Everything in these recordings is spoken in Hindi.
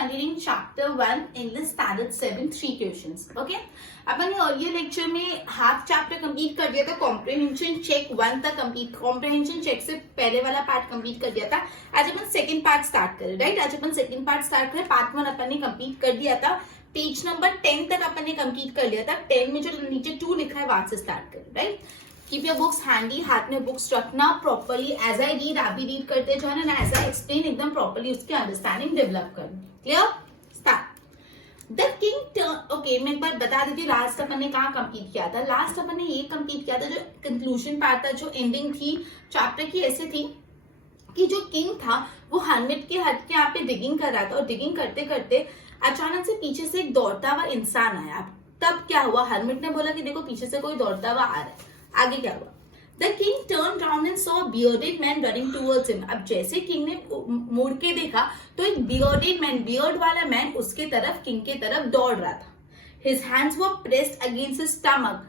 continuing chapter 1 in the standard 7 3 questions. Okay? अपन ने अर्लियर लेक्चर में हाफ चैप्टर कंप्लीट कर दिया था, कॉम्प्रिहेंशन चेक 1 तक कंप्लीट, कॉम्प्रिहेंशन चेक से पहले वाला पार्ट कंप्लीट कर दिया था. आज अपन सेकंड पार्ट स्टार्ट करें, राइट? आज अपन सेकंड पार्ट स्टार्ट करें. पार्ट 1 अपन ने कंप्लीट कर दिया था, पेज नंबर 10 तक अपन ने कंप्लीट कर लिया था. 10 में जो नीचे 2 लिखा है वहां से स्टार्ट करें, right? Keep your books handy, हाथ में बुक्स रखना प्रॉपर्ली. एज आई रीड आप भी रीड करते जाना ना, एज आई एक्सप्लेन एकदम प्रॉपर्ली उसकी अंडरस्टैंडिंग डेवलप करना. Clear? Start. The king turn. Okay, मैं एक बार बता देती हूँ लास्ट अपन ने कहाँ कंप्लीट किया था. लास्ट अपन ने ये कंप्लीट किया था, जो कंक्लूजन पार्ट था, जो एंडिंग थी चैप्टर की, ऐसे थी कि जो किंग था वो हर्मिट के हट के यहाँ पे डिगिंग कर रहा था, और डिगिंग करते करते अचानक से पीछे से एक दौड़ता हुआ इंसान आया. तब क्या हुआ, हर्मिट ने बोला कि देखो पीछे से कोई दौड़ता हुआ आ रहा है. आगे क्या हुआ? The king turned round and saw a bearded man running towards him. अब जैसे किंग ने मुड़ के देखा तो एक bearded man, बियर्ड वाला मैन उसके तरफ, किंग के तरफ दौड़ रहा था. His hands were pressed against his stomach,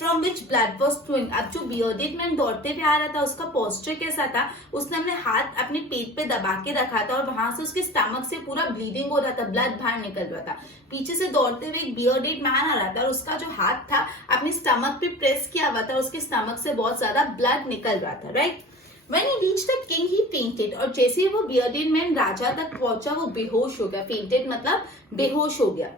from which blood was flowing. अब जो bearded man दौड़ते हुए आ रहा था, उसका पोस्चर कैसा था? उसने अपने हाथ अपने पेट पे दबा के रखा था, और वहां से उसके स्टमक से पूरा ब्लीडिंग हो रहा था, ब्लड बाहर निकल रहा था. पीछे से दौड़ते हुए एक bearded मैन आ रहा था, और उसका जो हाथ था अपने स्टमक पे प्रेस किया हुआ था, उसके स्टमक से बहुत ज्यादा ब्लड निकल रहा था, right? When he reached the king, he fainted. और जैसे ही वो bearded man राजा तक पहुंचा, वो बेहोश हो गया. fainted मतलब बेहोश हो गया.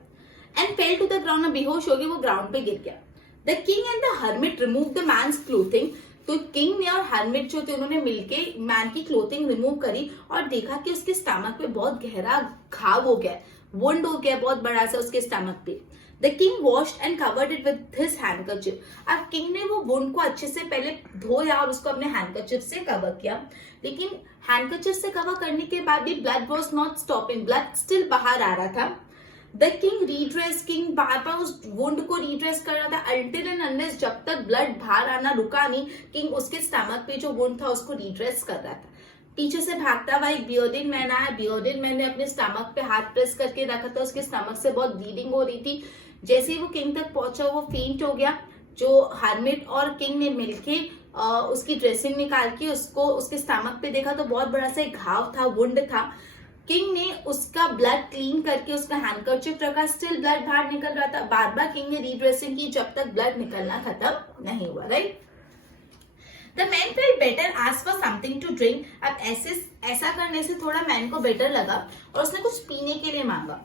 and fell to the ground. बेहोश हो गया, वो ग्राउंड पे गिर गया. The king and the hermit removed the man's clothing. तो किंग ने और हर्मिट जो थे उन्होंने मिलके मैन की क्लोथिंग रिमूव करी, और देखा कि उसके स्टमक पे बहुत गहरा घाव हो गया, वुंड हो गया बहुत बड़ा सा उसके स्टमक पे. The king washed and covered it with his handkerchief. अब किंग ने वो वुंड को अच्छे से पहले धोया और उसको अपने हैंडकरचिफ से कवर किया, लेकिन हैंडकरचिफ से कवर करने के बाद भी blood was not stopping, blood still बाहर आ रहा था. द किंग रीड्रेस, किंग बार बार उस वुंड को रीड्रेस कर रहा था, अल्टिल एंड अनलेस, जब तक ब्लड बाहर आना रुका नहीं, किंग उसके स्टमक पे जो वुंड था उसको रीड्रेस कर रहा था. पीछे से भागता हुआ एक बियर्डेड मैन आया. बियर्डेड मैन ने अपने स्टमक पे हाथ प्रेस करके रखा था, उसके स्टमक से बहुत ब्लीडिंग हो रही थी. जैसे ही वो किंग तक पहुंचा, वो फेंट हो गया. जो हर्मिट और किंग ने मिलके उसकी ड्रेसिंग निकाल के उसको उसके स्टमक पे देखा तो बहुत बड़ा सा एक घाव था, वुंड था. किंग ने उसका ब्लड क्लीन करके उसका हैंडकरचिफ रखा, स्टिल ब्लड बाहर निकल रहा था. बार बार किंग ने रीड्रेसिंग की जब तक ब्लड निकलना खत्म नहीं हुआ, right? The man felt better, asked for something to drink. अब ऐसा करने से थोड़ा मैन को बेटर लगा और उसने कुछ पीने के लिए मांगा.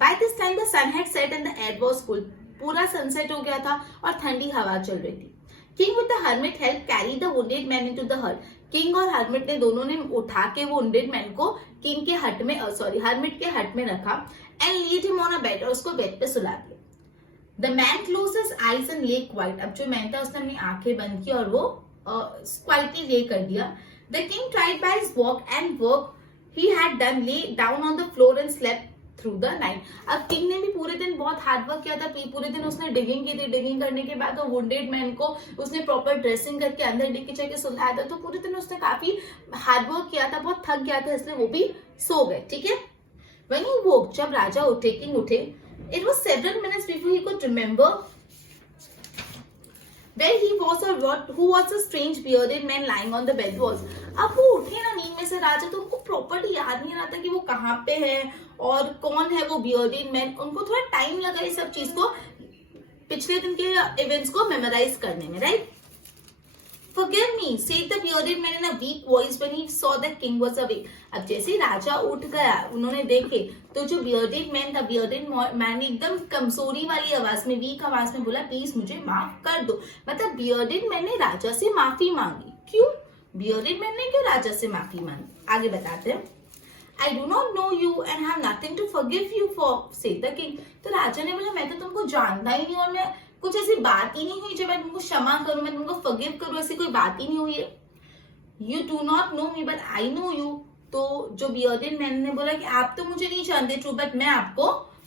By this time the sun had set and the air was cool. पूरा सनसेट हो गया था और ठंडी हवा चल रही थी. King with the hermit help carry the wounded man into the hut. King और हर्मिट ने दोनों ने उठा के वो वुंडेड मैन को किंग के हट में, हर्मिट के हट में रखा, and lead him on a bed, और उसको बेड पे सुला दिया. The man close his eyes and ले क्वाइट. अब जो मैन था उसने अपनी आंखें बंद की और वो क्वाइटली ले कर दिया. The king tried by his walk and work he had done, lay down on the floor and slept through the night. अब किंग ने भी पूरे दिन बहुत हार्ड वर्क किया था, पूरे दिन उसने डिगिंग की थी. डिगिंग करने के बाद वो वुंडेड मैन को उसने प्रॉपर ड्रेसिंग करके अंदर डिग के सुलाया था. तो पूरे दिन उसने काफी हार्ड वर्क किया था, बहुत थक गया था, इसलिए वो भी सो गए. ठीक है? When he woke, जब राजा उठे, किंग उठे, it was several minutes before he could remember where he was or who was the strange bearded man lying on the bed was. अब वो उठे ना नींद में से राजा, तो उनको प्रॉपर्ली याद नहीं रहा था कि वो कहाँ पे है और कौन है वो बियर्डेड मैन. उनको थोड़ा टाइम लगा इस सब चीज को, पिछले दिन के इवेंट्स को मेमोराइज करने में, right? Forgive me, said the bearded man in a weak voice when he saw the king was awake. अब जैसे राजा उठ गया, उन्होंने देखे तो जो bearded man था, bearded man ने एकदम कमजोरी वाली आवाज में, वीक आवाज में बोला, प्लीज मुझे माफ कर दो. मतलब bearded man ने राजा से माफी मांगी. क्यों bearded man ने क्यों राजा से माफी मांगी? आगे बताते हैं. I do not know you and have nothing to forgive you for, said the king. तो राजा ने बोला, मैं तो तुमको जानता ही नहीं और मैं कुछ ऐसी बात ही नहीं हुई जो मैं तुमको क्षमा करूं, मैं तुमको फॉरगिव करूं, ऐसी कोई बात ही नहीं हुई है. You do not know me but I know you. तो जो बियर्डेड मैन ने बोला कि आप तो मुझे नहीं जानते, ट्रू, बट मैं आपको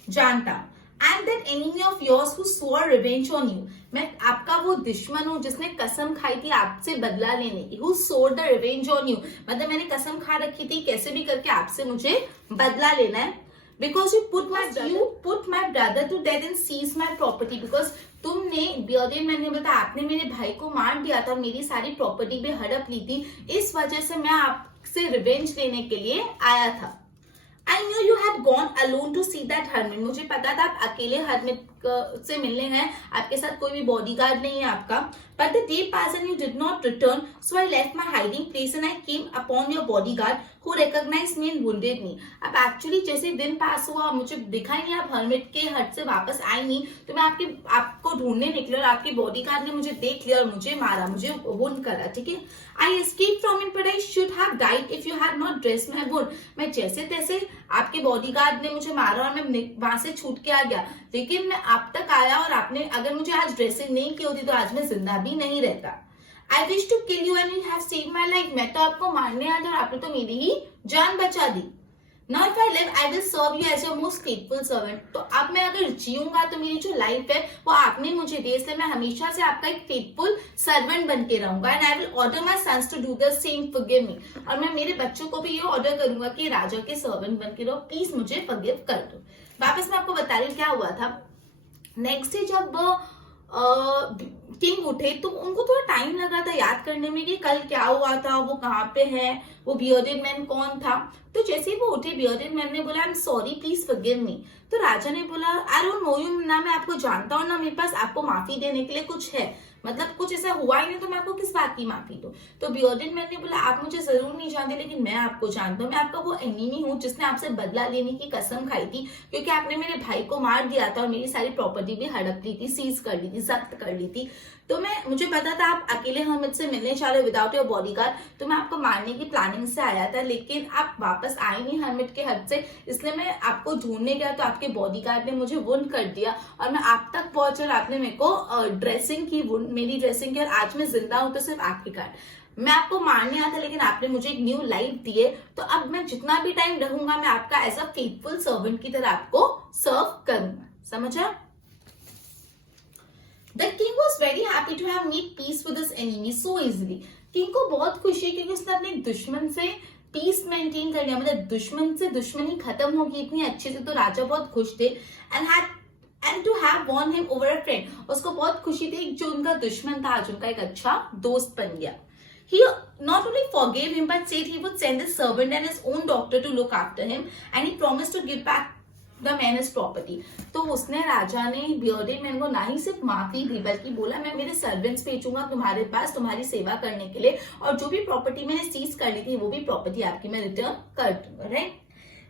जानता हूं. I am that enemy of yours who swore revenge on you. मैं आपका वो दुश्मन हूँ जिसने कसम खाई थी आपसे बदला लेने की. Who swore the revenge on you, मतलब मैंने कसम खा रखी थी कैसे भी करके आपसे मुझे बदला लेना है. Because you put my brother to death and seized my property. Because तुमने, बियर्डेड मैन ने बताया, आपने मेरे भाई को मार दिया था, मेरी सारी प्रॉपर्टी पे हड़प ली थी, इस वजह से मैं आपसे रिवेंज लेने के लिए आया था. I knew you had gone alone to see that hermit. मुझे पता था आप अकेले hermit से मिलने हैं, आपके साथ कोई भी बॉडीगार्ड नहीं है आपका. But the day passed and you did not return, so I left my hiding place and I came upon your bodyguard who recognized me and wounded me. अब एक्चुअली जैसे दिन पास हुआ, मुझे दिखा ही नहीं, आप हर्मिट के हट से वापस आए नहीं, तो मैं आपको ढूंढने निकला और आपके बॉडीगार्ड ने मुझे देख लिया और मुझे मारा, मुझे वुंड करा. ठीक है. I escape from it but I should have died if you had not dressed my wound. मैं जैसे तैसे, आपके बॉडीगार्ड ने मुझे मारा और मैं वहां से छूट के आ गया, लेकिन मैं आप तक आया और आपने अगर मुझे आज ड्रेसिंग नहीं की होती तो आज मैं जिंदा भी नहीं रहता. I wish to kill you and you have saved my life. मैं तो आपको मारने आया था और आपने तो मेरी ही जान बचा दी. Now if I live I will serve you as your most faithful servant. तो अब मैं अगर जीऊंगा तो मेरी जो लाइफ है वो आपने मुझे दी, इसलिए मैं हमेशा से आपका एक फेथफुल सर्वेंट बन के रहूंगा. And I will order my sons to do the same, forgive me. और मैं मेरे बच्चों को भी ये ऑर्डर करूंगा कि राजा के सर्वेंट बन के रहो, प्लीज मुझे फॉरगिव कर दो. वापस मैं आपको बता रही हूँ क्या हुआ था. नेक्स्ट डे जब किंग उठे तो उनको थोड़ा टाइम लगा था याद करने में कि कल क्या हुआ था, वो कहाँ पे है, वो बियर्डेड मैन कौन था. तो जैसे ही वो उठे, बियर्डेड मैन ने बोला I am sorry please forgive me. तो राजा ने बोला आई डोंट नो यू, ना मैं आपको जानता हूँ ना मेरे पास आपको माफी देने के लिए कुछ है, मतलब कुछ ऐसा हुआ ही नहीं तो मैं आपको किस बात की माफी दूं. तो बियर्डेड मैन ने बोला आप मुझे जरूर नहीं जानते लेकिन मैं आपको जानता हूँ, मैं आपका वो एनिमी हूँ जिसने आपसे बदला लेने की कसम खाई थी, क्योंकि आपने मेरे भाई को मार दिया था और मेरी सारी प्रॉपर्टी भी हड़प ली थी, सीज कर ली थी, जब्त कर ली थी. तो मुझे पता था आप अकेले हर्मिट से मिलने चाह रहे विदाउट योर बॉडीगार्ड, तो मैं आपको मारने की प्लानिंग से आया था, लेकिन आप वापस आए नहीं हर्मिट के हट से, इसलिए मैं आपको ढूंढने गया तो आपके बॉडीगार्ड ने मुझे वुंड कर दिया और मैं आप तक पहुंचा और आपने मेरे को ड्रेसिंग की, मेरी ड्रेसिंग की, और आज मैं जिंदा हूं तो सिर्फ आपके कारण. मैं आपको मारने आया था लेकिन आपने मुझे एक न्यू लाइफ दी है, तो अब मैं जितना भी टाइम रहूंगा मैं आपका एज अ फेथफुल सर्वेंट की तरह आपको सर्व करूंगा. समझा? The king was very happy to have made peace with his enemy so easily. King को बहुत खुशी है क्योंकि उसने अपने दुश्मन से पीस मेंटेन कर लिया, मतलब दुश्मन से दुश्मनी खत्म होगी इतनी अच्छे से. तो राजा बहुत खुश थे and to have won him over a friend. उसको बहुत खुशी थी जो उनका दुश्मन था आज उनका एक अच्छा दोस्त बन गया. He not only forgave him but said he would send his servant and his own doctor to look after him and he promised to give back the man his property. तो उसने, राजा ने बियर्डेड मैन को ना ही सिर्फ माफी दी बल्कि बोला मैं मेरे सर्वेंट्स भेजूंगा तुम्हारे पास तुम्हारी सेवा करने के लिए, और जो भी प्रॉपर्टी मैंने सीज कर ली थी वो भी प्रॉपर्टी आपकी मैं रिटर्न कर दूंगा. Right?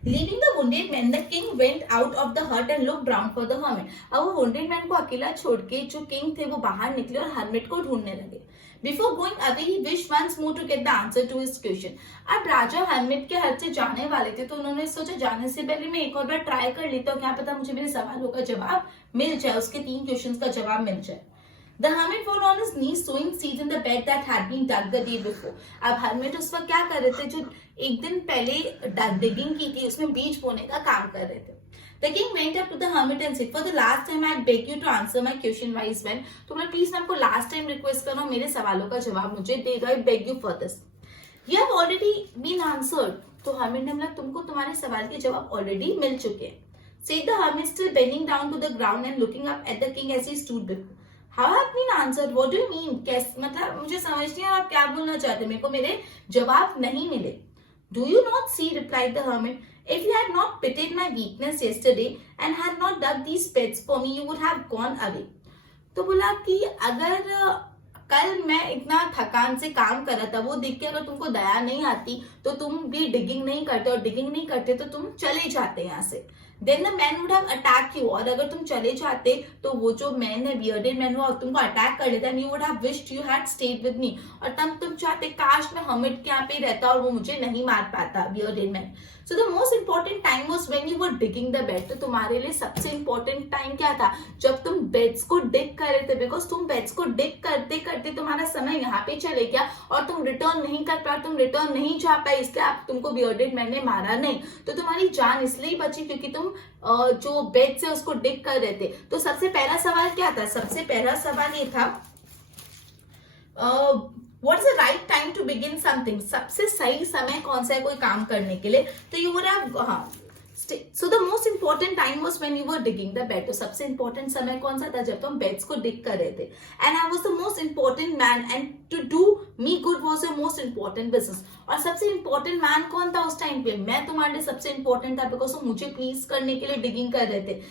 Leaving the wounded man, the king went out of the hut and looked round for the hermit. अब वो wounded man को अकेला छोड़ के जो किंग थे वो बाहर निकले और hermit को ढूंढने लगे. Before going away, he wished once more to get the answer to his question. अब राजा hermit के हट से जाने वाले थे तो उन्होंने सोचा जाने से पहले मैं एक और बार ट्राई कर लेता हूँ, क्या पता मुझे मेरे सवालों का जवाब मिल जाए, उसके 3 क्वेश्चंस का जवाब मिल जाए. The hermit was on his knees sowing seeds in the bed that had been dug the day before. अब hermit उस वक्त क्या कर रहे थे, जो एक दिन पहले डिगिंग की थी उसमें बीज बोने का काम कर रहे थे. The king went up to the hermit and said, "For the last time, I beg you to answer my question, wise man." तो मैं प्लीज आपको लास्ट टाइम रिक्वेस्ट कर रहा हूँ, मेरे सवालों का जवाब मुझे दे दो. I beg you for this. You have already been answered. तो hermit ने बोला तुमको तुम्हारे सवाल के जवाब ऑलरेडी मिल चुके हैं. Said the hermit, still bending down to the ground and looking up at the king as he stood before. How have been answered? What do you mean? कैसे, मतलब मुझे समझ नहीं आ आप क्या बोलना चाहते, मेरे को मेरे जवाब नहीं मिले. Do you not see? Replied the hermit. If you had not pitied my weakness yesterday and had not dug these pits for me, you would have gone away. तो बोला कि अगर कल मैं इतना थकान से काम कर रहा था वो देख के अगर तुमको दया नहीं आती तो तुम भी डिगिंग नहीं करते, और डिगिंग नहीं करते तो तुम चले जाते यहाँ से. Then the man would have attacked you. और अगर तुम चले जाते तो वो जो मैन है, बियर्डेड मैन, वो तुमको अटैक कर लेता. And you would have wished you had stayed with me. और तब तुम चाहते काश मैं हर्मिट के यहाँ पे रहता और वो मुझे नहीं मार पाता, bearded man. So the most important time was when you were digging the bed. तो तुम्हारे लिए सबसे important टाइम क्या था? जब तुम बेड्स को डिग कर रहे थे, बिकॉज तुम बेड्स को डिग करते करते तुम्हारा समय यहाँ पे चले गया और तुम रिटर्न नहीं कर पाए, तुम रिटर्न नहीं जा पाए, इसलिए आप तुमको बियर्डेड मैन ने मारा नहीं. तो तुम्हारी जान इसलिए बची क्योंकि तुम जो बेड से उसको डिग कर रहे थे. तो सबसे पहला सवाल क्या था? सबसे पहला सवाल ये था What is the right time to begin something? सबसे सही समय कौन सा है कोई काम करने के लिए? तो you would have so the most important time was when you were digging the bed. तो सबसे इंपॉर्टेंट समय कौन सा था? जब तुम बेड्स को डिग कर रहे थे। And I was the most important man and to do me good was your most important business. और सबसे इंपॉर्टेंट मैन कौन था उस टाइम पे? मैं तुम्हारे लिए सबसे इंपॉर्टेंट था, बिकॉज वो मुझे प्लीज करने के लिए डिगिंग कर रहे थे।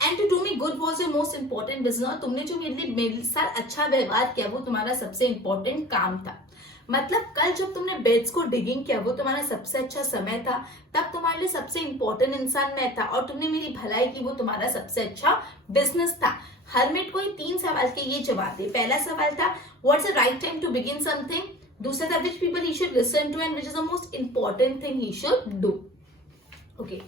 And to do me good was your most important business. और तुमने जो मेरे साथ अच्छा व्यवहार किया वो तुम्हारा सबसे इंपॉर्टेंट काम था। मतलब कल जब तुमने बेड्स को डिगिंग किया वो तुम्हारा सबसे अच्छा समय था, तब तुम्हारे लिए सबसे इंपॉर्टेंट इंसान मैं था, और तुमने मेरी भलाई की वो तुम्हारा सबसे अच्छा बिजनेस था। हरमिट को 3 सवाल के ये जवाब दिए। पहला सवाल था what's the right time to begin something. दूसरा था which people he should listen to and which is the most important thing he should do. Okay,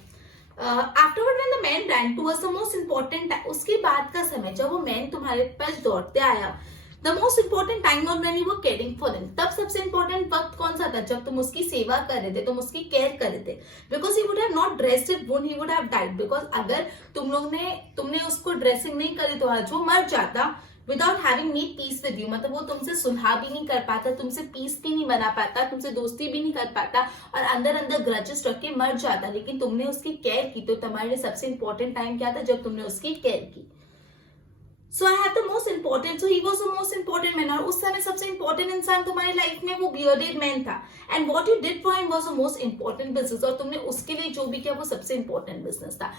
afterward when the man ran towards the most important, उसके बाद का समय जब वो मैन तुम्हारे पास दौड़ते आया, the most important time on when you were caring for him, तब सबसे इंपॉर्टेंट वक्त कौन सा था? जब तुम उसकी सेवा कर रहे थे, तुम उसकी केयर कर रहे थे। Because he would have not dressed it would he would have died. Because अगर तुमने उसको ड्रेसिंग नहीं करी तो आज वो मर जाता without having made peace with you. मतलब वो तुमसे सुलह भी नहीं कर पाता, तुमसे पीस भी नहीं बना पाता, तुमसे दोस्ती भी नहीं कर पाता, और अंदर अंदर ग्रजेस रख के मर जाता। लेकिन तुमने उसकी केयर की, तो तुम्हारे लिए सबसे इंपॉर्टेंट टाइम क्या था? जब तुमने उसकी केयर की। So I have the most important, so he was the most important man। और उस समय सबसे important इंसान तुम्हारी लाइफ में वो bearded man था। And what you did for him was the most important business। और तुमने उसके लिए जो भी किया वो सबसे important business था।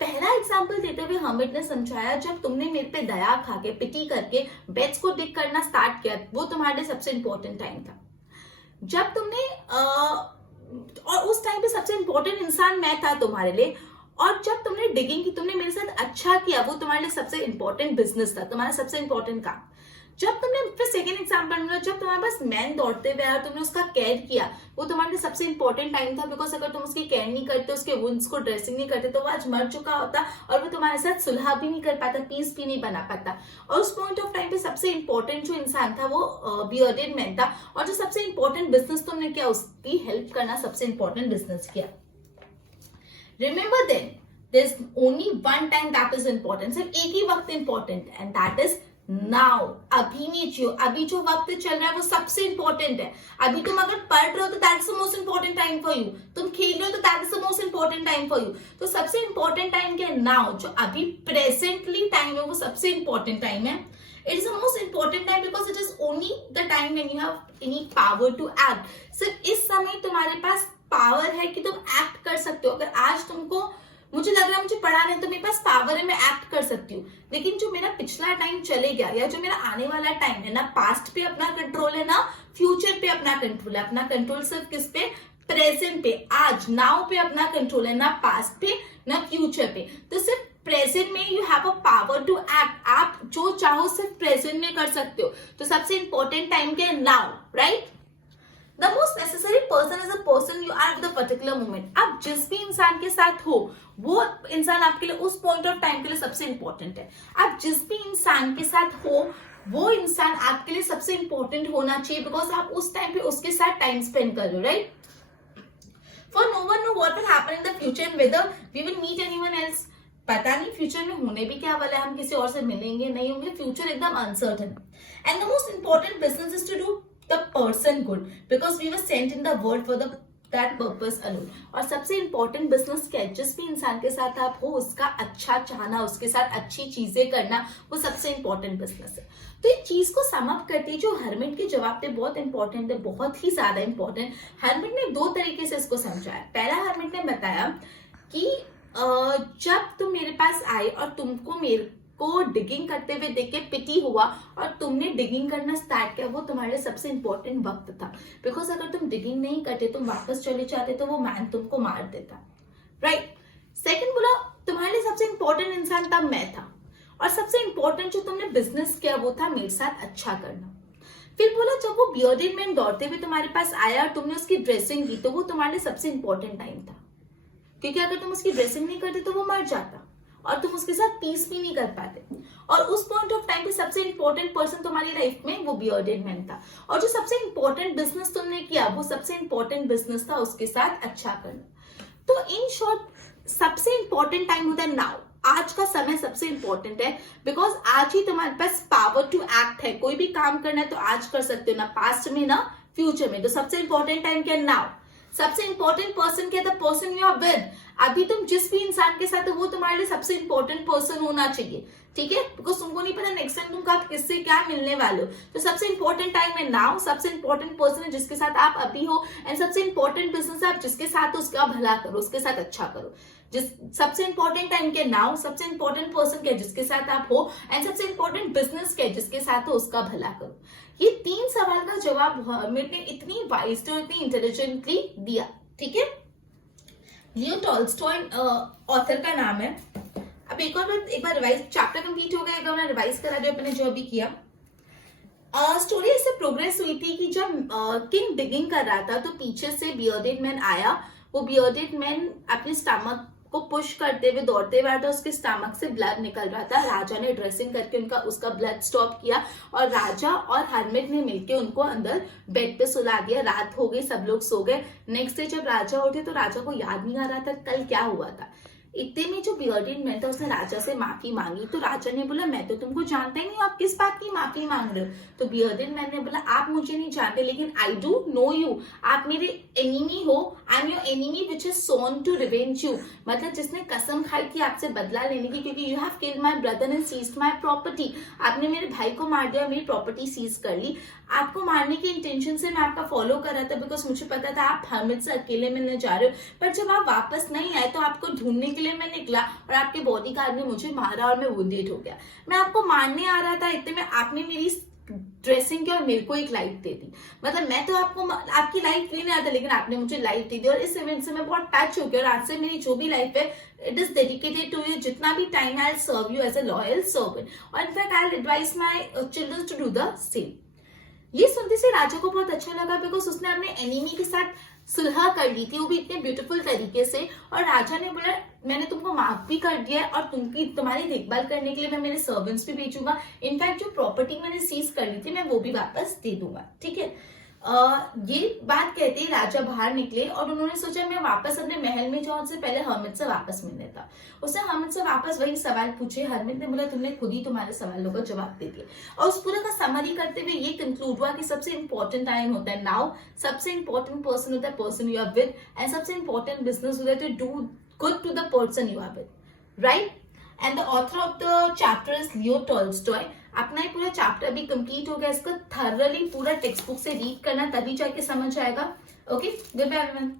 पहला एग्जाम्पल देते हुए हमिद ने समझाया, जब तुमने मेरे पे दया खा के पिटी करके बेड्स को डिग करना स्टार्ट किया, वो तुम्हारे लिए सबसे इंपॉर्टेंट टाइम था। जब तुमने और उस टाइम पे सबसे इंपॉर्टेंट इंसान मैं था तुम्हारे लिए। और जब तुमने डिगिंग की, तुमने मेरे साथ अच्छा किया, वो तुम्हारे लिए सबसे इंपॉर्टेंट बिजनेस था, तुम्हारा सबसे इंपॉर्टेंट काम। जब तुमने फिर सेकेंड एग्जाम्पल में, जब तुम्हारे पास मैन दौड़ते हुए आया, तुमने उसका केयर किया, वो तुम्हारे लिए सबसे इंपॉर्टेंट टाइम था। बिकॉज अगर तुम उसकी केयर नहीं करते, उसके वुंड्स को ड्रेसिंग नहीं करते, तो वो आज मर चुका होता और वो तुम्हारे साथ सुलह भी नहीं कर पाता, पीस भी नहीं बना पाता। और उस पॉइंट ऑफ टाइम पे सबसे इंपॉर्टेंट जो इंसान था वो बियर्डेड मैन था। और जो सबसे इंपॉर्टेंट बिजनेस तुमने किया, उसकी हेल्प करना सबसे इंपॉर्टेंट बिजनेस किया। Remember then there's only one time that is important। सिर्फ एक ही वक्त इंपॉर्टेंट है, and that is now। अभी नहीं जियो, अभी जो वक्त चल रहा है वो सबसे इंपॉर्टेंट है। अभी तुम अगर पढ़ रहे हो तो that is the most important time for you. तुम खेल रहे हो तो that is the most important time for you. तो सबसे इंपॉर्टेंट टाइम क्या है? नाउ। जो अभी प्रेजेंटली टाइम है वो सबसे इंपॉर्टेंट टाइम है। It is the most important time because it is only the time when you have any power to act। सिर्फ इस समय तुम्हारे पास पावर है कि तुम एक्ट कर सकते हो। अगर आज तुमको मुझे लग रहा है मुझे पढ़ा नहीं, तो मेरे पास पावर है, मैं एक्ट कर सकती हूँ। लेकिन जो मेरा पिछला टाइम चले गया, या जो मेरा आने वाला टाइम है, ना पास्ट पे अपना कंट्रोल है, ना फ्यूचर पे अपना कंट्रोल है। अपना कंट्रोल सिर्फ किस पे? प्रेजेंट पे, आज, नाउ पे अपना कंट्रोल है, ना पास्ट पे ना फ्यूचर पे। तो सिर्फ प्रेजेंट में you have a power to act. आप जो चाहो सिर्फ प्रेजेंट में कर सकते हो। तो सबसे इंपॉर्टेंट टाइम क्या है? Now, right. The most necessary person is a person you are at the particular moment। आप जिस भी इंसान के साथ हो, वो इंसान आपके लिए उस पॉइंट ऑफ टाइम के लिए सबसे इंपॉर्टेंट है। आप जिस भी इंसान के साथ हो, वो इंसान आपके लिए सबसे इंपॉर्टेंट होना चाहिए, बिकॉज आप उस टाइम पे उसके साथ टाइम स्पेंड कर रहे हो, right. For no one know what will happen in the future and whether we will meet anyone else। पता नहीं फ्यूचर में होने भी क्या वाला है, हम किसी और से मिलेंगे नहीं होंगे, फ्यूचर एकदम uncertain. And the most important business is to do the person good because we were sent in the world for that purpose alone। और सबसे इंपॉर्टेंट बिजनेस क्या है? जिस भी इंसान के साथ आप हो उसका अच्छा चाहना, उसके साथ अच्छी चीजें करना, वो सबसे इंपॉर्टेंट बिजनेस है। तो इस चीज को सम अप करते जो हरमिट के जवाब पे बहुत इंपॉर्टेंट है, बहुत ही ज्यादा इंपॉर्टेंट। हरमिट ने 2 तरीके से इसको समझाया। पहला, हरमिट ने बताया कि जब तुम मेरे पास आए और तुमको मेरे को डिगिंग करते हुए देख के पिटी हुआ और तुमने डिगिंग करना स्टार्ट किया, वो तुम्हारे लिए सबसे इंपॉर्टेंट वक्त था। बिकॉज अगर तुम डिगिंग नहीं करते, तुम वापस चले जाते, तो वो मैन तुमको मार देता, राइट। सेकंड बोला, तुम्हारे लिए सबसे इंपॉर्टेंट इंसान तब मैं था, और सबसे इंपॉर्टेंट जो तुमने बिजनेस किया वो था मेरे साथ अच्छा करना। फिर बोला, जब वो बियर्डेड मैन दौड़ते हुए तुम्हारे पास आया और तुमने उसकी ड्रेसिंग की, तो वो तुम्हारे लिए सबसे इंपॉर्टेंट टाइम था। क्योंकि अगर तुम उसकी ड्रेसिंग नहीं करते तो वो मर जाता और तुम उसके साथ पीस भी नहीं कर पाते। और उस पॉइंट ऑफ टाइम पे सबसे इंपॉर्टेंट पर्सन तुम्हारी लाइफ में वो बियर्डेड मैन था। और जो सबसे इंपॉर्टेंट बिजनेस तुमने किया, वो सबसे इंपॉर्टेंट बिजनेस था उसके साथ अच्छा करना। तो इन शॉर्ट सबसे इंपॉर्टेंट टाइम होता है नाउ। आज का समय सबसे इंपॉर्टेंट है, बिकॉज आज ही तुम्हारे पास पावर टू एक्ट है। कोई भी काम करना है तो आज कर सकते हो, ना पास्ट में ना फ्यूचर में। तो सबसे इंपॉर्टेंट टाइम क्या है? नाउ। सबसे इंपॉर्टेंट पर्सन क्या, the person you are with. अभी तुम जिस भी इंसान के साथ हो वो तुम्हारे लिए सबसे इंपॉर्टेंट पर्सन होना चाहिए, ठीक है, बिकॉज तुमको नहीं पता नेक्स्ट टाइम तुम कब किससे क्या मिलने वाले हो। तो सबसे इंपॉर्टेंट टाइम है नाउ, सबसे इंपॉर्टेंट पर्सन है जिसके साथ आप अभी हो, एंड सबसे इंपॉर्टेंट बिजनेस है आप जिसके साथ हो उसका भला करो, उसके साथ अच्छा करो। जिस सबसे इंपॉर्टेंट टाइम के नाउ, सबसे इंपॉर्टेंट पर्सन क्या जिसके साथ आप हो, एंड सबसे इंपॉर्टेंट बिजनेस क्या जिसके साथ हो उसका भला करो। ये 3 सवाल का जवाब हर्मिट ने इतनी वाइज और इतनी इंटेलिजेंटली दिया, ठीक है। लियो टॉल्स्टॉय ऑथर का नाम है। अब एक बार रिवाइज, चैप्टर कंप्लीट हो गया, एक बार रिवाइज करा जो मैंने जो अभी किया। स्टोरी ऐसे प्रोग्रेस हुई थी कि जब किंग डिगिंग कर रहा था तो पीछे से बियर्डेड मैन आया। वो बियर्डेड मैन अपने स्टमक को पुश करते हुए दौड़ते हुए आया था, उसके स्टमक से ब्लड निकल रहा था। राजा ने ड्रेसिंग करके उसका ब्लड स्टॉप किया और राजा और हर्मिट ने मिलके उनको अंदर बेड पे सुला दिया। रात हो गई, सब लोग सो गए। नेक्स्ट डे जब राजा उठे तो राजा को याद नहीं आ रहा था कल क्या हुआ था। इतने में जो बियर्डेड मैन था उसने राजा से माफी मांगी, तो राजा ने बोला मैं तो तुमको जानता ही नहीं, आप किस बात की माफी मांग रहे हो। तो बियर्डेड मैन ने बोला आप मुझे नहीं जानते लेकिन आई डू नो यू, आप मेरे एनिमी हो। I am your enemy which is sworn to revenge you, मतलब जिसने कसम खाई थी आपसे बदला लेने की, क्योंकि you have killed my brother and seized my property, आपने मेरे भाई को मार दिया, मेरी प्रॉपर्टी सीज कर ली। आपको मारने की इंटेंशन से मैं आपका फॉलो कर रहा था बिकॉज मुझे पता था आप हर्मिट से अकेले मिलने जा रहे हो, पर जब आप वापस नहीं आए तो आपको ढूंढने के लिए मैं निकला और आपके बॉडीगार्ड ने मुझे मारा और मैं वुंडेड हो गया। मैं आपको मारने आ रहा था, इतने में आपने मेरी ड्रेसिंग की और मेरे को एक लाइफ दे दी। मतलब मैं तो आपको आपकी लाइफ लेने आया था लेकिन आपने मुझे लाइफ दे दी, और इस इवेंट से मैं बहुत टच हो गया और आज से मेरी जो भी लाइफ है it is dedicated to you. जितना भी time I serve you as a loyal servant, और in fact I advise my children to do the same. ये सुनते से राजा को बहुत अच्छा लगा बिकॉज उसने अपने एनिमी के साथ सुलह कर ली थी, वो भी इतने ब्यूटीफुल तरीके से। और राजा ने बोला मैंने तुमको माफ भी कर दिया है और तुम्हारी देखभाल करने के लिए मैं मेरे सर्वेंट्स भी भेजूंगा। इनफैक्ट जो प्रॉपर्टी मैंने सीज कर ली थी मैं वो भी वापस दे दूंगा, ठीक है। ये बात कहते ही राजा बाहर निकले और उन्होंने सोचा मैं वापस अपने महल में जाऊं, उससे पहले हर्मिट से वापस मिलने था। उसने हर्मिट से वापस वही सवाल पूछे। हर्मिट ने बोला तुमने खुद ही तुम्हारे सवालों का जवाब दे दिया। और उस पूरा का समरी करते हुए ये कंक्लूड हुआ कि सबसे इंपॉर्टेंट टाइम होता है नाउ, सबसे इंपॉर्टेंट पर्सन होता है person you are with, and सबसे इंपॉर्टेंट बिजनेस होता है to do good to the person you are with, right. And the author of the chapter is Leo Tolstoy. अपना ही पूरा चैप्टर अभी कंप्लीट हो गया, इसको थॉरली पूरा टेक्स्ट बुक से रीड करना तभी जाके समझ आएगा। Okay, good bye everyone.